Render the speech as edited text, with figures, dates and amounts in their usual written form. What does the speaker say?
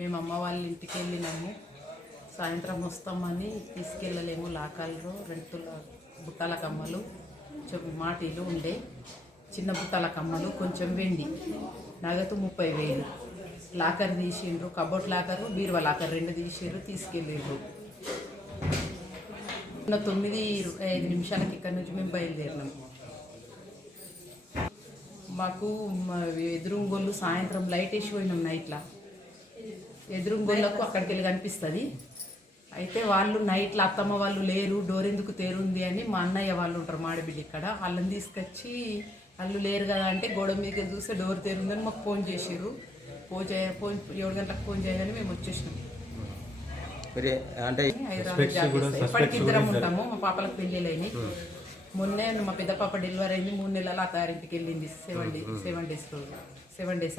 మేము అమ్మ వాళ్ళ ఇంటికి వెళ్ళినాము. సాయంత్రం వస్తామని తీసుకెళ్ళలేము. లాకాల్లో రెంటుల బుట్టాల కమ్మలు మాటీలు ఉండే చిన్న బుట్టాల కమ్మలు, కొంచెం వెండి, నగదు 30,000. లాకర్ తీసిండ్రు, కబోర్డ్ లాకరు, బీరువా లాకర్ 2 తీసిండ్రు, తీసుకెళ్ళిండ్రు. 9:05 ఇక్కడ నుంచి మేము బయలుదేరినాం. మాకు ఎదురుంగోళ్ళు సాయంత్రం లైట్ వేసి పోయినాం. నైట్లా ఎదురుంగోళ్ళకు అక్కడికి వెళ్ళి కనిపిస్తుంది. అయితే వాళ్ళు నైట్లో అత్తమ్మ వాళ్ళు లేరు, డోర్ ఎందుకు తేరుంది అని మా అన్నయ్య వాళ్ళు ఉంటారు మాడిబిడ్డ ఇక్కడ, వాళ్ళని తీసుకొచ్చి వాళ్ళు లేరు కదా అంటే గోడ మీద చూస్తే డోర్ తేరుందని మాకు ఫోన్ చేసారు. ఫోన్ 7 గంటలకు ఫోన్ చేయగానే మేము వచ్చేసినాం. ఇప్పటికి 2 ఉంటాము. మా పాపలకు పెళ్ళిళ్ళు అయినాయి. మొన్నే మా పెద్ద పాప డెలివరీ అయింది. 3 నెలల అత్తారింటికి వెళ్ళింది. 7 డేస్ 7 డేస్